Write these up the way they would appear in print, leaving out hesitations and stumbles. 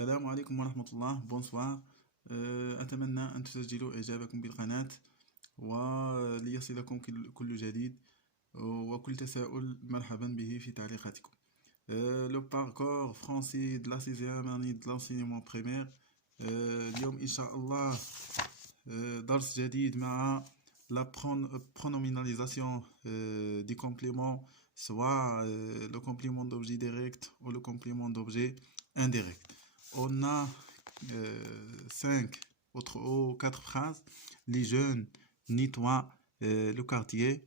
السلام عليكم ورحمة الله. بونسوار. أتمنى أن تسجلوا إعجابكم بالقناة وليصلكم كل جديد وكل تساؤل مرحبا به في تعليقاتكم. Le parcours français de la 6e année de l'enseignement primaire. اليوم إن شاء الله درس جديد مع la pronominalisation des compléments, soit le complément d'objet direct ou le complément d'objet indirect. On a 5 ou 4 phrases. Les jeunes nettoient le quartier.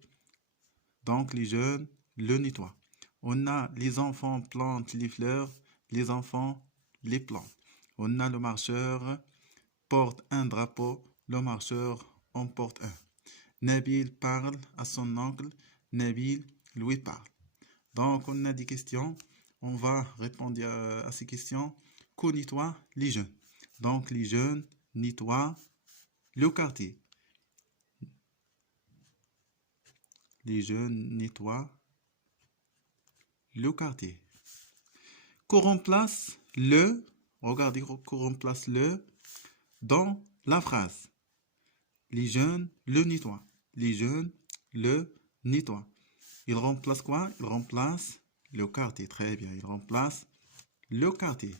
Donc les jeunes le nettoient. On a les enfants plantent les fleurs. Les enfants les plantent. On a le marcheur porte un drapeau. Le marcheur en porte un. Nabil parle à son oncle. Nabil lui parle. Donc on a des questions. On va répondre à ces questions. Que nettoient les jeunes? Donc les jeunes nettoient le quartier. Les jeunes nettoient le quartier. Qu'on remplace le, regardez, qu'on remplace le dans la phrase. Les jeunes le nettoient. Les jeunes le nettoient. Il remplace quoi? Il remplace le quartier. Très bien, il remplace le quartier.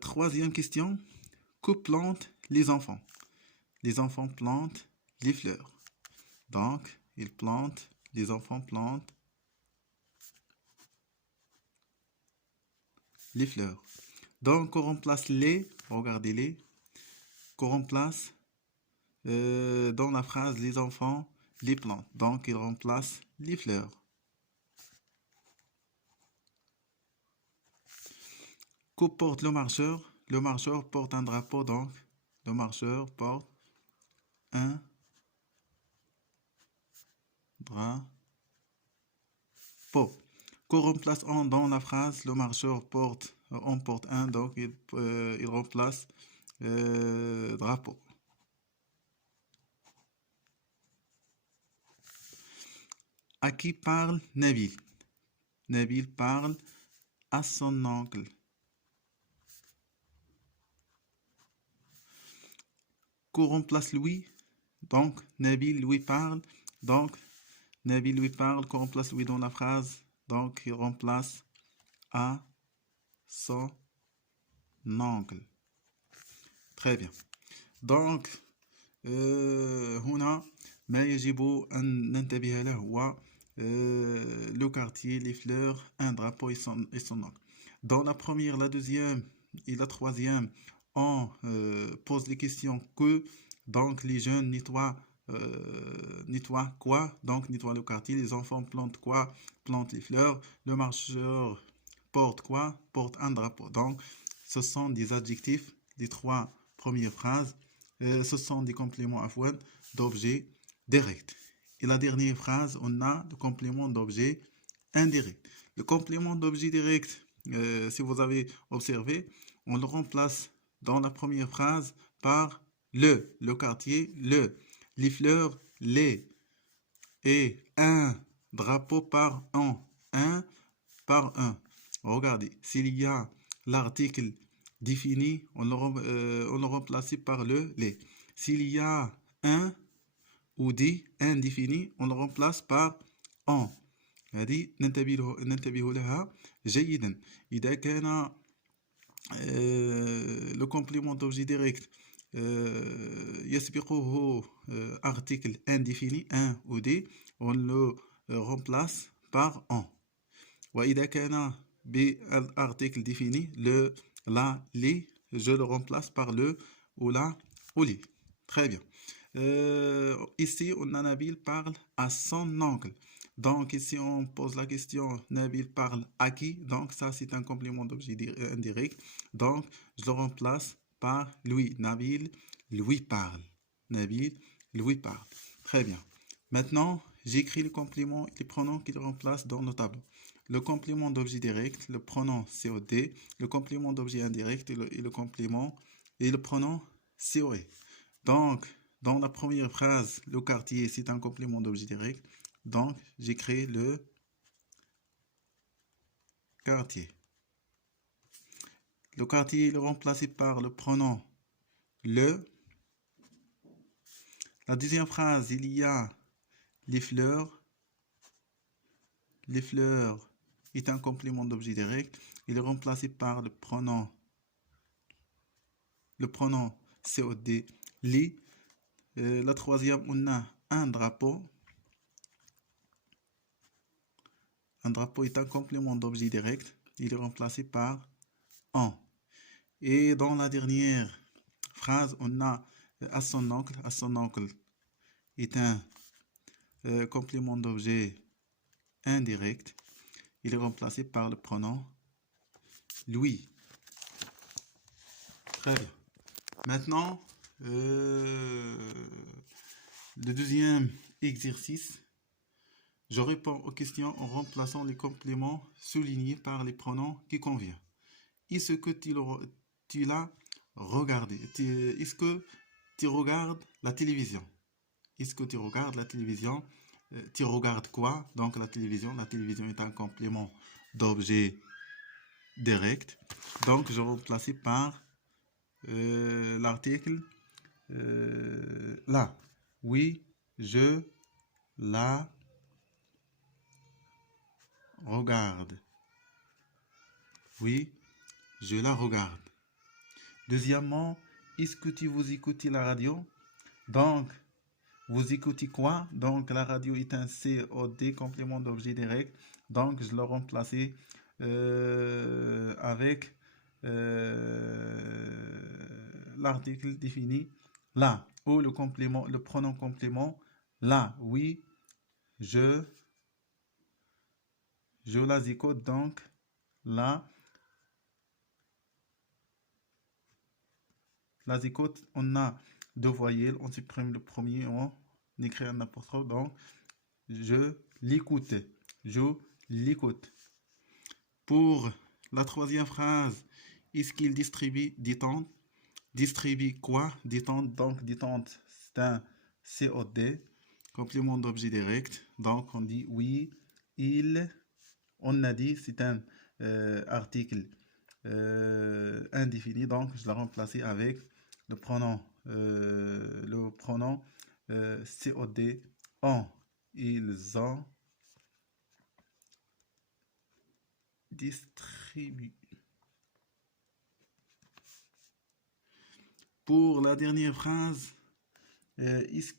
Troisième question. Que plantent les enfants? Les enfants plantent les fleurs. Donc, ils plantent, les enfants plantent les fleurs. Donc, on remplace les, regardez-les, qu'on remplace dans la phrase les enfants les plantent. Donc, ils remplacent les fleurs. Que porte le marcheur? Le marcheur porte un drapeau, donc le marcheur porte un drapeau. Qu'on remplace en dans la phrase, le marcheur porte, on porte un, donc il remplace drapeau. À qui parle Nabil? Nabil parle à son oncle. Qu'on remplace lui? Donc Nabil lui parle. Donc Nabil lui parle. Qu'on remplace lui dans la phrase. Donc il remplace à son oncle. Très bien. Donc هنا ما يجب أن ننتبه له هو le quartier, les fleurs, un drapeau et son oncle. Dans la première, la deuxième et la troisième, on pose les questions que, donc les jeunes nettoient quoi? Donc nettoient le quartier, les enfants plantent quoi? Plantent les fleurs, le marcheur porte quoi? Porte un drapeau. Donc ce sont des adjectifs des trois premières phrases. Ce sont des compléments d'objets directs. Et la dernière phrase, on a le complément d'objet indirect. Le complément d'objet direct, si vous avez observé, on le remplace dans la première phrase par le quartier, les fleurs, les, et un drapeau par un par un. Regardez, s'il y a l'article défini, on le remplace par les. S'il y a un ou des indéfinis, on le remplace par en. هذه ننتبه لها جيدا. إذا كان le complément d'objet direct يسبقه article indéfini, un ou des, on le remplace par en. وإذا كان بالarticle défini, le, la, les, je le remplace par le ou la ou les. Très bien. Ici, on a Nabil parle à son oncle. Donc ici, on pose la question, Nabil parle à qui? Donc ça, c'est un complément d'objet indirect. Donc, je le remplace par lui. Nabil lui parle. Nabil lui parle. Très bien. Maintenant, j'écris les compléments et les pronoms qu'il remplace dans le tableau. Le complément d'objet direct, le pronom COD, le complément d'objet indirect et le complément et le pronom COE. Donc, Dans la première phrase, le quartier, c'est un complément d'objet direct. Donc, j'ai créé le quartier. Le quartier est remplacé par le pronom le. La deuxième phrase, il y a les fleurs. Les fleurs est un complément d'objet direct. Il est remplacé par le pronom COD, les. La troisième, on a un drapeau. Un drapeau est un complément d'objet direct. Il est remplacé par en. Et dans la dernière phrase, on a à son oncle. À son oncle est un complément d'objet indirect. Il est remplacé par le pronom lui. Très bien. Maintenant, le deuxième exercice, je réponds aux questions en remplaçant les compléments soulignés par les pronoms qui conviennent. Est-ce que tu l'as regardé? Est-ce que tu regardes la télévision? Est-ce que tu regardes la télévision? Tu regardes quoi? Donc la télévision. La télévision est un complément d'objet direct. Donc je remplace par l'article là. Oui, je la regarde. Oui, je la regarde. Deuxièmement, est-ce que vous écoutez la radio? Donc, vous écoutez quoi? Donc, la radio est un COD, complément d'objet direct. Donc, je l'ai remplacé avec l'article défini là, ou le complément, le pronom complément là. Oui, je la écoute. Donc, là, la écoute, on a deux voyelles, on supprime le premier, on écrit un apostrophe. Donc, je l'écoute. Je l'écoute. Pour la troisième phrase, est-ce qu'il distribue détente? Distribue quoi? Détente. Donc, détente, c'est un COD, complément d'objet direct. Donc, on dit oui, il. On a dit c'est un article indéfini. Donc, je l'ai remplacé avec le pronom COD. On. Ils ont distribué. Pour la dernière phrase, est-ce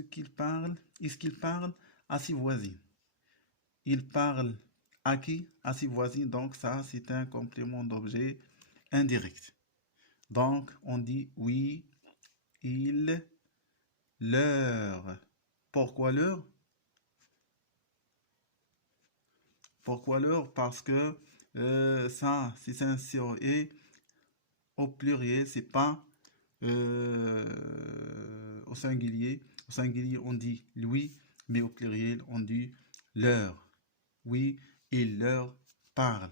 qu'il parle? Est-ce qu'il parle à ses voisins? Il parle à qui? À ses voisins. Donc ça, c'est un complément d'objet indirect. Donc on dit oui, il leur. Pourquoi leur? Pourquoi leur? Parce que ça, c'est un COE au pluriel, c'est pas au singulier. Au singulier, on dit lui, mais au pluriel, on dit leur. Oui, il leur parle.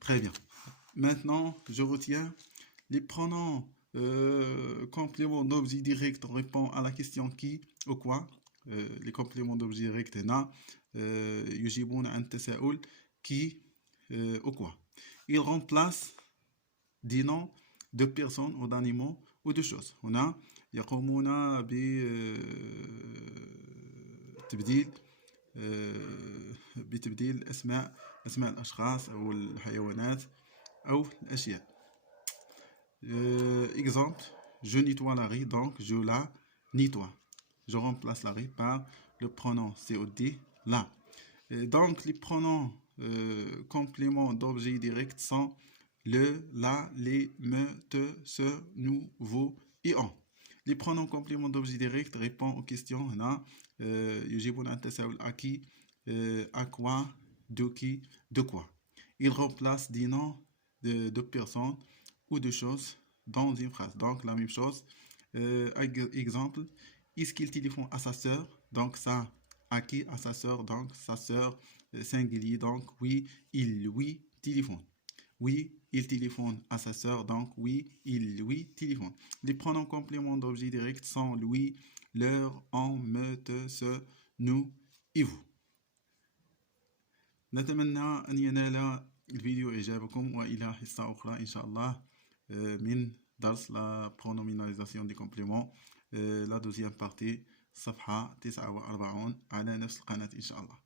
Très bien. Maintenant, je retiens les pronoms compléments d'objet direct. On répond à la question qui ou quoi. Les compléments d'objet direct هنا يجيبون عن التساؤل qui ou quoi. Ils remplacent des noms de personnes ou d'animaux ou de choses. هنا يقومون بتبديل بتبديل اسماء الاشخاص او الحيوانات او الاشياء. Exemple, je nettoie la riz, donc je la nettoie. Je remplace la riz par le pronom COD la. Donc les pronoms compléments d'objet direct sont le, la, les, me, te, ce, nous, vous et on. Les pronoms compléments d'objet direct répondent aux questions هنا يجيبون عن التساؤل à qui, à quoi, de qui, de quoi. Ils remplacent des noms de personnes ou de choses dans une phrase. Donc la même chose. Exemple, est-ce qu'il téléphone à sa sœur? Donc ça, à qui? À sa sœur. Donc sa sœur singulier. Donc oui, il lui téléphone. Oui, il téléphone à sa sœur, donc oui, il lui téléphone. Les pronoms compléments d'objet direct sont lui, leur, on, me, te, ce, nous et vous. نتمنى أن ينال الفيديو إعجابكم وإلى حصة أخرى إن شاء الله من درس la pronominalisation des compléments la deuxième partie صفحة 49 على نفس القناة إن شاء الله.